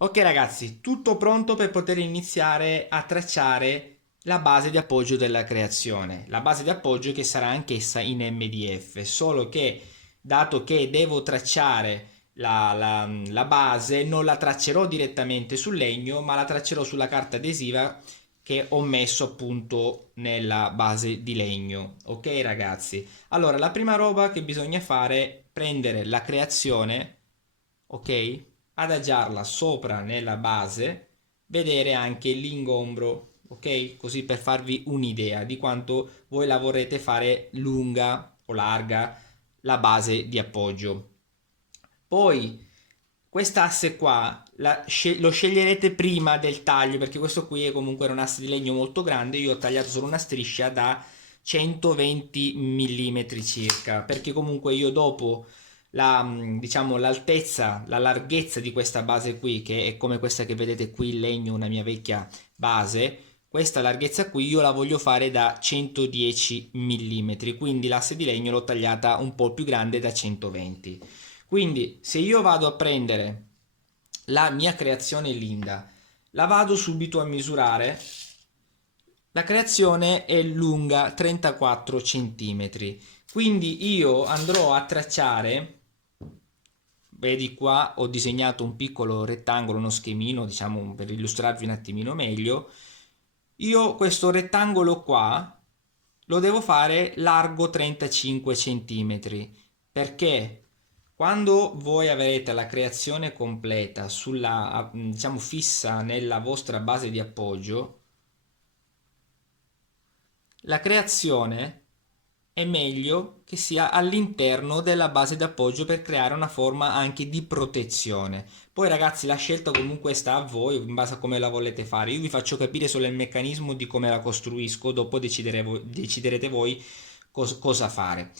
Ok ragazzi, tutto pronto per poter iniziare a tracciare la base di appoggio della creazione. La base di appoggio che sarà anch'essa in MDF, solo che dato che devo tracciare la base, non la traccerò direttamente sul legno, ma la traccerò sulla carta adesiva che ho messo appunto nella base di legno. Ok ragazzi? Allora, la prima roba che bisogna fare è prendere la creazione, ok? Adagiarla sopra nella base, vedere anche l'ingombro, ok? Così per farvi un'idea di quanto voi la vorrete fare lunga o larga la base di appoggio. Poi quest'asse qua lo sceglierete prima del taglio perché questo qui è comunque un asse di legno molto grande. Io ho tagliato solo una striscia da 120 mm circa perché comunque io dopo diciamo l'altezza, la larghezza di questa base qui, che è come questa che vedete qui in legno, una mia vecchia base, questa larghezza qui io la voglio fare da 110 mm, quindi l'asse di legno l'ho tagliata un po' più grande da 120. Quindi se io vado a prendere la mia creazione Linda, la vado subito a misurare. La creazione è lunga 34 centimetri, quindi io andrò a tracciare, vedi qua ho disegnato un piccolo rettangolo, uno schemino, diciamo per illustrarvi un attimino meglio. Io questo rettangolo qua lo devo fare largo 35 centimetri, perché quando voi avrete la creazione completa sulla, diciamo fissa nella vostra base di appoggio, la creazione è meglio che sia all'interno della base d'appoggio per creare una forma anche di protezione. Poi ragazzi la scelta comunque sta a voi in base a come la volete fare. Io vi faccio capire solo il meccanismo di come la costruisco, dopo deciderete voi cosa fare.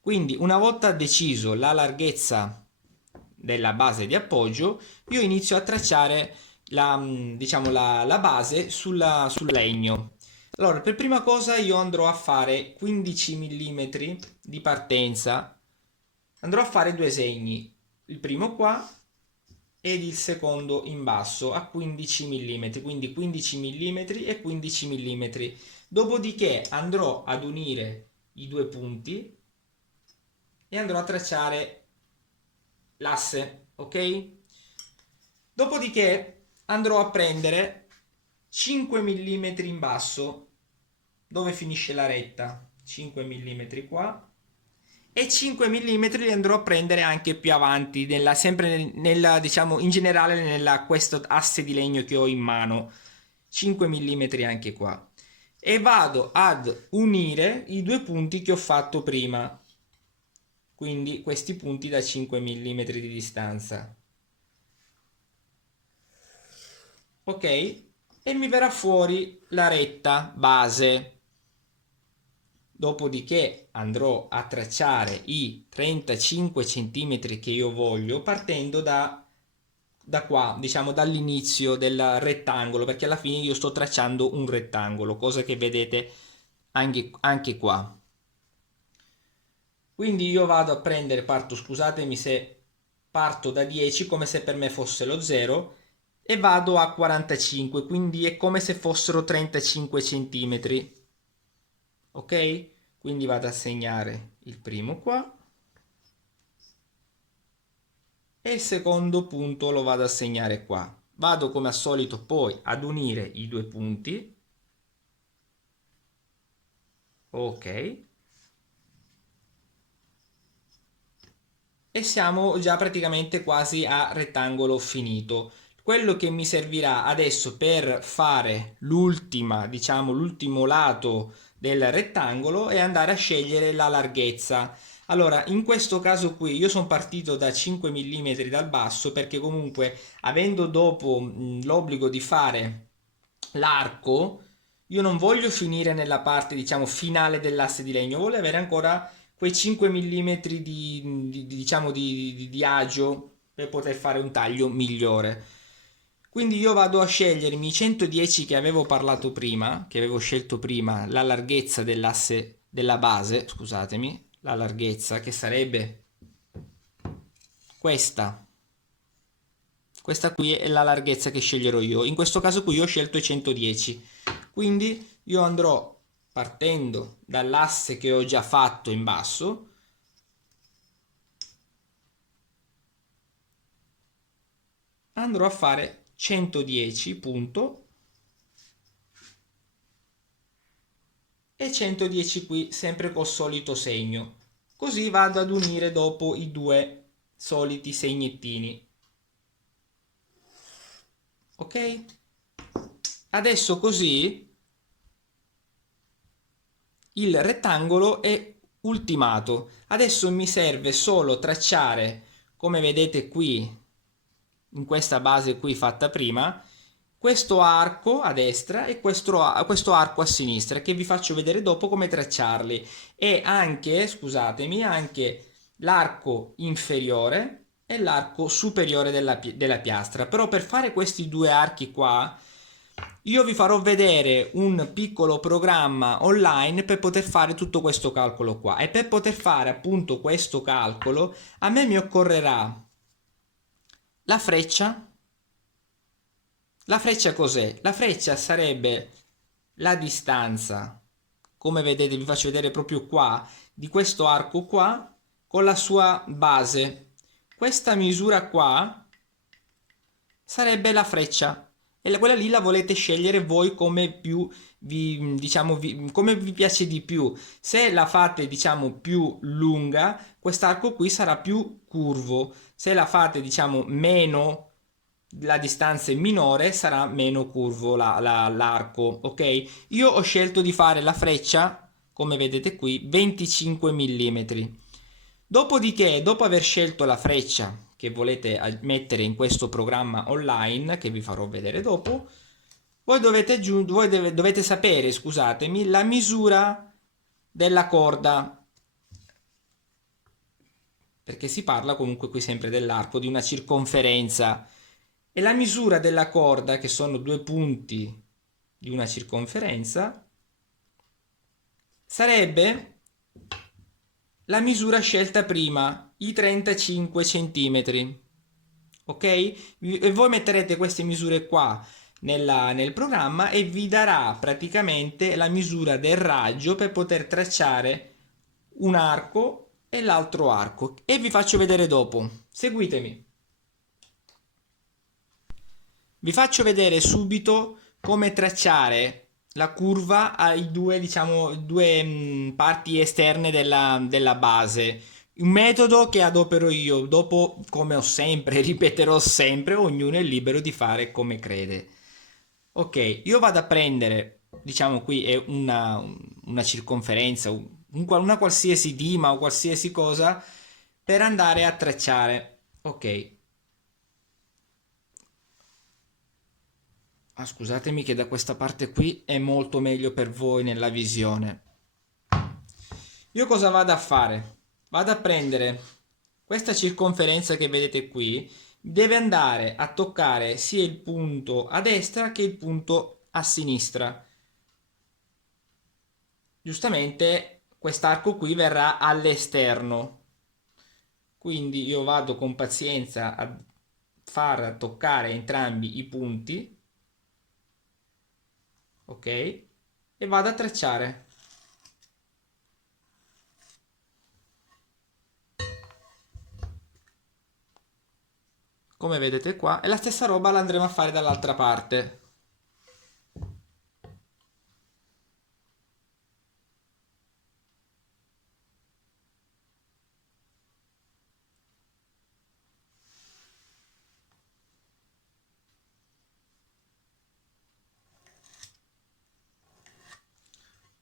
Quindi una volta deciso la larghezza della base di appoggio, io inizio a tracciare diciamo la base sul legno. Allora, per prima cosa io andrò a fare 15 mm di partenza. Andrò a fare due segni, il primo qua ed il secondo in basso a 15 mm, quindi 15 mm e 15 mm. Dopodiché andrò ad unire i due punti e andrò a tracciare l'asse, ok? Dopodiché andrò a prendere 5 mm in basso dove finisce la retta, 5 mm qua e 5 mm li andrò a prendere anche più avanti, sempre nella, diciamo in generale nella questo asse di legno che ho in mano, 5 mm anche qua. E vado ad unire i due punti che ho fatto prima, quindi questi punti da 5 mm di distanza. Ok? E mi verrà fuori la retta base. Dopodiché andrò a tracciare i 35 centimetri che io voglio partendo da qua, diciamo dall'inizio del rettangolo, perché alla fine io sto tracciando un rettangolo, cosa che vedete anche qua. Quindi io vado a prendere, scusatemi se parto da 10 come se per me fosse lo 0 e vado a 45, quindi è come se fossero 35 centimetri. Ok? Quindi vado a segnare il primo qua e il secondo punto lo vado a segnare qua. Vado come al solito poi ad unire i due punti. Ok. E siamo già praticamente quasi a rettangolo finito. Quello che mi servirà adesso per fare l'ultima, diciamo l'ultimo lato del rettangolo è andare a scegliere la larghezza. Allora, in questo caso qui io sono partito da 5 mm dal basso perché comunque avendo dopo l'obbligo di fare l'arco, io non voglio finire nella parte diciamo finale dell'asse di legno, voglio avere ancora quei 5 mm diciamo di agio per poter fare un taglio migliore. Quindi io vado a scegliermi i 110 che avevo parlato prima, che avevo scelto prima, la larghezza dell'asse della base, scusatemi, la larghezza che sarebbe questa, questa qui è la larghezza che sceglierò io. In questo caso qui io ho scelto i 110, quindi io andrò partendo dall'asse che ho già fatto in basso, andrò a fare 110 punto e 110 qui sempre col solito segno, così vado ad unire dopo i due soliti segnettini. Ok? Adesso così il rettangolo è ultimato. Adesso mi serve solo tracciare, come vedete qui in questa base qui fatta prima, questo arco a destra e questo arco a sinistra, che vi faccio vedere dopo come tracciarli, e anche, scusatemi, anche l'arco inferiore e l'arco superiore della piastra. Però per fare questi due archi qua io vi farò vedere un piccolo programma online per poter fare tutto questo calcolo qua, e per poter fare appunto questo calcolo a me mi occorrerà la freccia. La freccia cos'è? La freccia sarebbe la distanza, come vedete, vi faccio vedere proprio qua, di questo arco qua con la sua base. Questa misura qua sarebbe la freccia, e quella lì la volete scegliere voi come più vi, diciamo, come vi piace di più. Se la fate, diciamo, più lunga, quest'arco qui sarà più curvo. Se la fate, diciamo, meno, la distanza è minore, sarà meno curvo l'arco, ok? Io ho scelto di fare la freccia, come vedete qui, 25 mm. Dopodiché, dopo aver scelto la freccia che volete mettere in questo programma online, che vi farò vedere dopo, voi dovete sapere, scusatemi, la misura della corda, perché si parla comunque qui sempre dell'arco, di una circonferenza, e la misura della corda, che sono due punti di una circonferenza, sarebbe la misura scelta prima, i 35 centimetri. Ok? E voi metterete queste misure qua nel programma e vi darà praticamente la misura del raggio per poter tracciare un arco e l'altro arco, e vi faccio vedere dopo. Seguitemi. Vi faccio vedere subito come tracciare la curva ai due, diciamo, due parti esterne della base. Un metodo che adopero io, dopo, come ho sempre, ripeterò sempre, ognuno è libero di fare come crede. Ok, io vado a prendere, diciamo qui è una circonferenza, una qualsiasi dima o qualsiasi cosa, per andare a tracciare. Ok. Ah, scusatemi che da questa parte qui è molto meglio per voi nella visione. Io cosa vado a fare? Vado a prendere questa circonferenza che vedete qui, deve andare a toccare sia il punto a destra che il punto a sinistra. Giustamente quest'arco qui verrà all'esterno, quindi io vado con pazienza a far toccare entrambi i punti, ok? E vado a tracciare. Come vedete qua, e la stessa roba la andremo a fare dall'altra parte.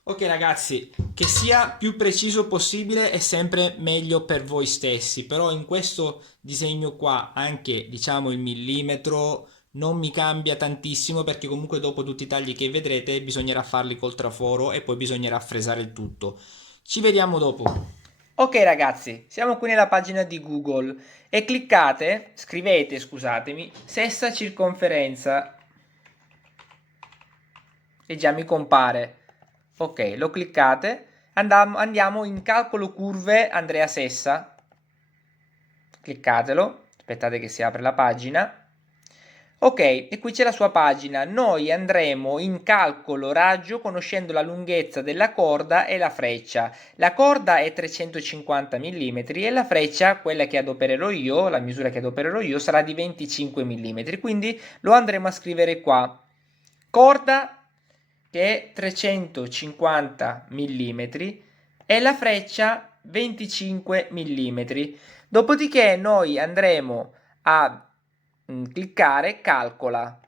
Ok ragazzi, che sia più preciso possibile è sempre meglio per voi stessi, però in questo disegno qua anche, diciamo, il millimetro non mi cambia tantissimo, perché comunque dopo tutti i tagli che vedrete bisognerà farli col traforo e poi bisognerà fresare il tutto. Ci vediamo dopo. Ok ragazzi, siamo qui nella pagina di Google e scrivete, scusatemi, sesta circonferenza, e già mi compare. Ok, lo cliccate, andiamo in calcolo curve Andrea Sessa, cliccatelo, aspettate che si apre la pagina, Ok, e qui c'è la sua pagina. Noi andremo in calcolo raggio conoscendo la lunghezza della corda e la freccia. La corda è 350 mm e la freccia, quella che adopererò io, la misura che adopererò io, sarà di 25 mm. Quindi lo andremo a scrivere qua. Corda che è 350 mm e la freccia 25 mm. Dopodiché noi andremo a cliccare calcola.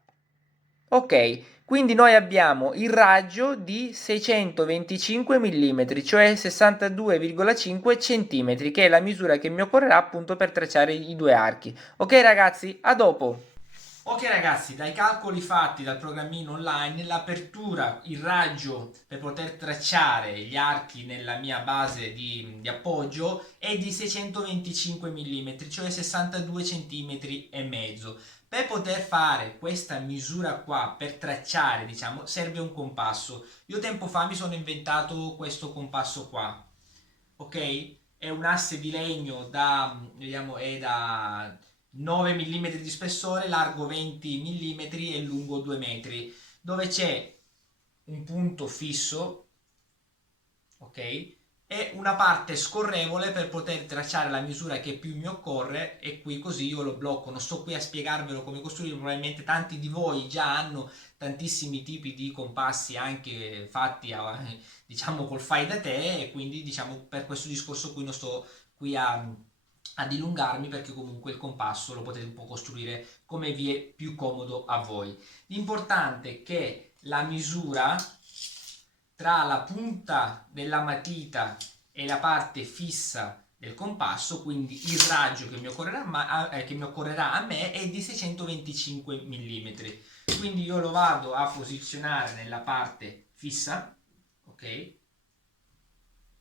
Ok, quindi noi abbiamo il raggio di 625 mm, cioè 62,5 cm, che è la misura che mi occorrerà appunto per tracciare i due archi. Ok ragazzi, a dopo! Ok ragazzi, dai calcoli fatti dal programmino online, l'apertura, il raggio per poter tracciare gli archi nella mia base di appoggio è di 625 mm, cioè 62 cm e mezzo. Per poter fare questa misura qua, per tracciare, diciamo, serve un compasso. Io tempo fa mi sono inventato questo compasso qua, ok? È un asse di legno da, vediamo, è da 9 mm di spessore, largo 20 mm e lungo 2 metri, dove c'è un punto fisso, ok? E una parte scorrevole per poter tracciare la misura che più mi occorre, e qui così io lo blocco. Non sto qui a spiegarvelo come costruire, probabilmente tanti di voi già hanno tantissimi tipi di compassi anche fatti diciamo col fai da te, e quindi diciamo per questo discorso qui non sto qui a dilungarmi, perché comunque il compasso lo potete un po' costruire come vi è più comodo a voi. L'importante è che la misura tra la punta della matita e la parte fissa del compasso, quindi il raggio che mi occorrerà a me è di 625 mm. Quindi io lo vado a posizionare nella parte fissa, ok? E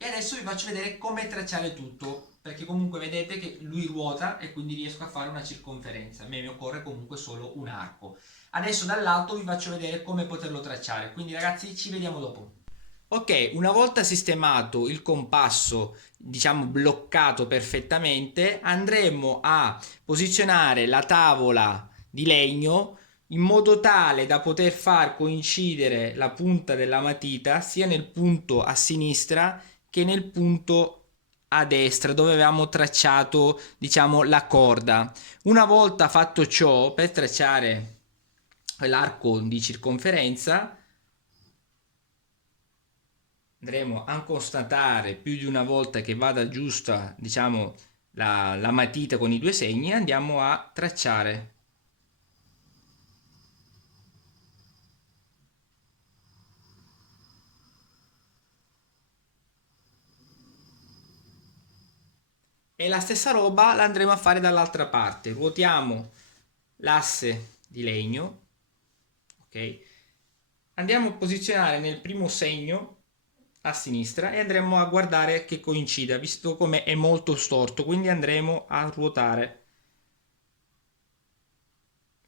adesso vi faccio vedere come tracciare tutto, perché comunque vedete che lui ruota e quindi riesco a fare una circonferenza. A me mi occorre comunque solo un arco. Adesso dall'alto vi faccio vedere come poterlo tracciare, quindi ragazzi ci vediamo dopo. Ok, una volta sistemato il compasso, diciamo bloccato perfettamente, andremo a posizionare la tavola di legno in modo tale da poter far coincidere la punta della matita sia nel punto a sinistra che nel punto a destra dove avevamo tracciato, diciamo, la corda. Una volta fatto ciò, per tracciare l'arco di circonferenza andremo a constatare più di una volta che vada giusta, diciamo, la matita con i due segni, andiamo a tracciare. E la stessa roba la andremo a fare dall'altra parte. Ruotiamo l'asse di legno, ok? Andiamo a posizionare nel primo segno a sinistra e andremo a guardare che coincida, visto come è molto storto, quindi andremo a ruotare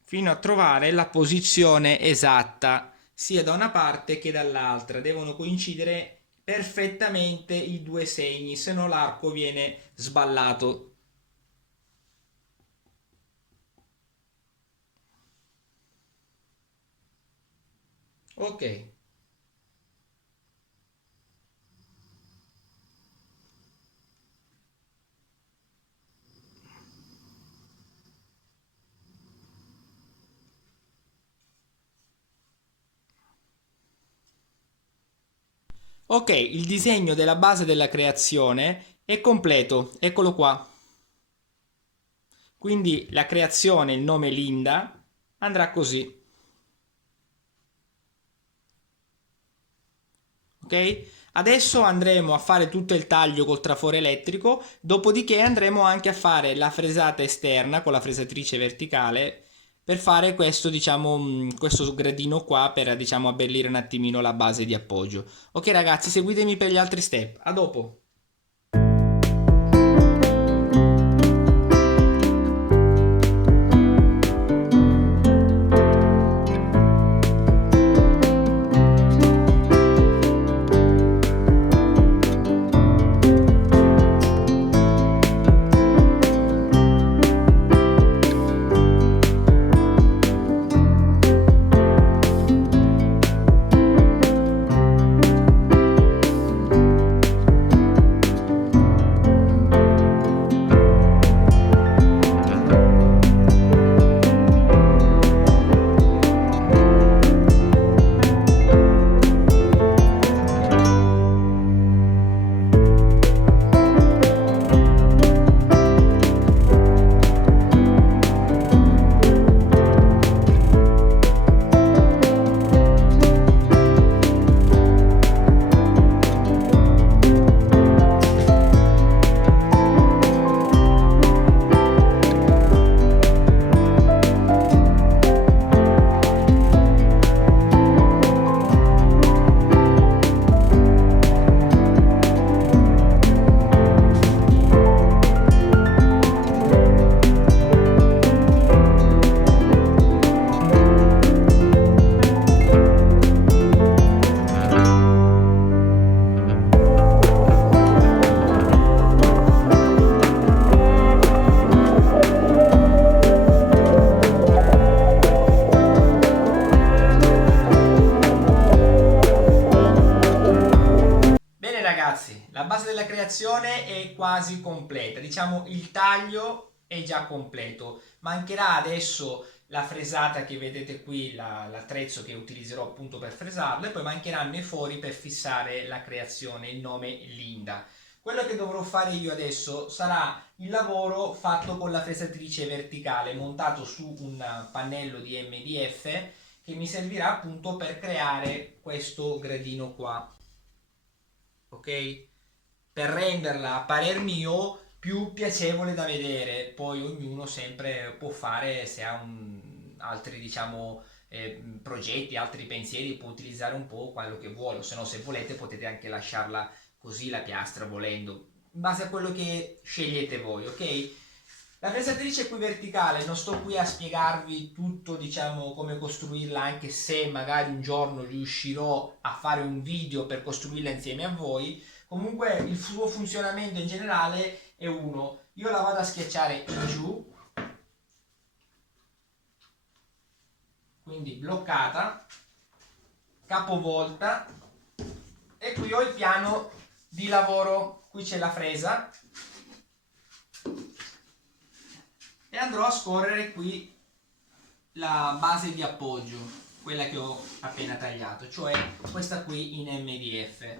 fino a trovare la posizione esatta sia da una parte che dall'altra. Devono coincidere perfettamente i due segni, se no l'arco viene sballato. Ok. Ok, il disegno della base della creazione è completo, eccolo qua. Quindi la creazione, il nome Linda, andrà così. Ok? Adesso andremo a fare tutto il taglio col traforo elettrico, dopodiché andremo anche a fare la fresata esterna con la fresatrice verticale per fare questo, diciamo, questo gradino qua per, diciamo, abbellire un attimino la base di appoggio. Ok ragazzi, seguitemi per gli altri step. A dopo! creazione è quasi completa, diciamo il taglio è già completo. Mancherà adesso la fresata che vedete qui, l'attrezzo che utilizzerò appunto per fresarlo, e poi mancheranno i fori per fissare la creazione, il nome Linda. Quello che dovrò fare io adesso sarà il lavoro fatto con la fresatrice verticale, montato su un pannello di MDF che mi servirà appunto per creare questo gradino qua, ok? Per renderla a parer mio più piacevole da vedere. Poi ognuno sempre può fare, se ha altri diciamo progetti, altri pensieri, può utilizzare un po' quello che vuole, o se no, se volete potete anche lasciarla così la piastra, volendo, in base a quello che scegliete voi, ok? La fresatrice qui verticale, non sto qui a spiegarvi tutto, diciamo, come costruirla, anche se magari un giorno riuscirò a fare un video per costruirla insieme a voi. Comunque il suo funzionamento in generale è uno: io la vado a schiacciare in giù, quindi bloccata, capovolta, e qui ho il piano di lavoro. Qui c'è la fresa e andrò a scorrere qui la base di appoggio, quella che ho appena tagliato, cioè questa qui in MDF.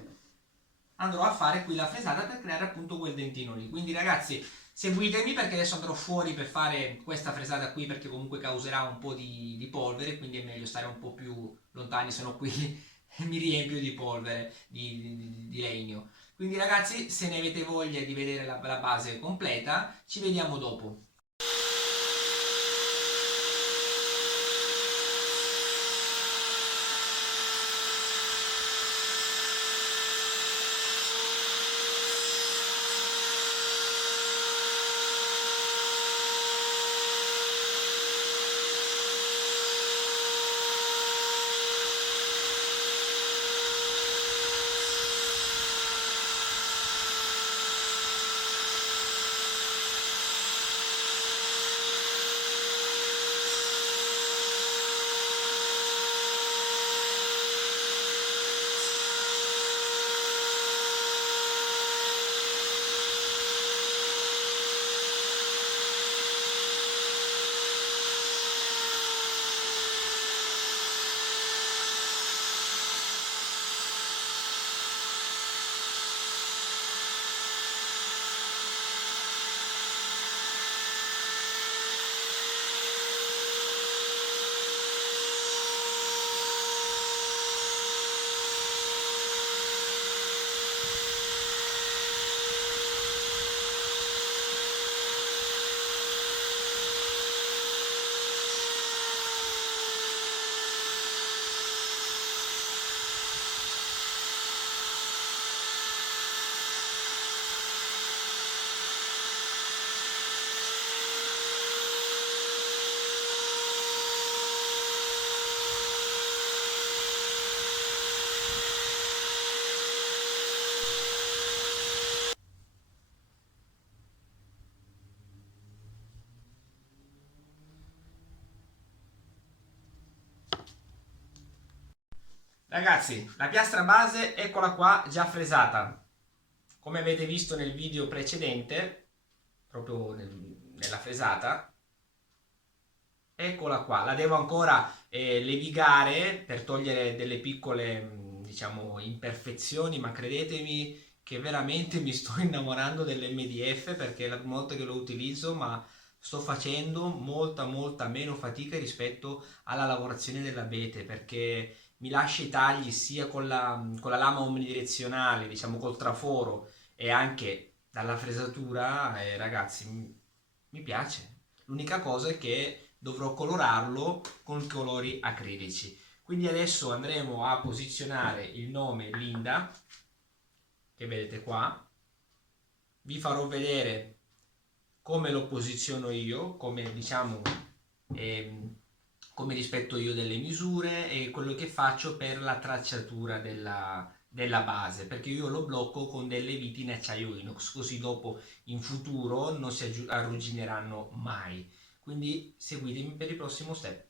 Andrò a fare qui la fresata per creare appunto quel dentino lì. Quindi ragazzi, seguitemi, perché adesso andrò fuori per fare questa fresata qui, perché comunque causerà un po' di polvere, quindi è meglio stare un po' più lontani, se no qui mi riempio di polvere, di legno. Quindi ragazzi, se ne avete voglia di vedere la base completa, ci vediamo dopo. Ragazzi, la piastra base eccola qua, già fresata. Come avete visto nel video precedente, proprio nella fresata, eccola qua. La devo ancora levigare per togliere delle piccole, diciamo, imperfezioni, ma credetemi che veramente mi sto innamorando dell'MDF, perché è la prima volta che lo utilizzo, ma sto facendo molta meno fatica rispetto alla lavorazione dell'abete, perché mi lascia i tagli sia con la lama omnidirezionale, diciamo col traforo, e anche dalla fresatura, ragazzi, mi piace. L'unica cosa è che dovrò colorarlo con colori acrilici. Quindi adesso andremo a posizionare il nome Linda, che vedete qua. Vi farò vedere come lo posiziono io, come diciamo, come rispetto io delle misure e quello che faccio per la tracciatura della base, perché io lo blocco con delle viti in acciaio inox, così dopo in futuro non si arruggineranno mai. Quindi seguitemi per il prossimo step.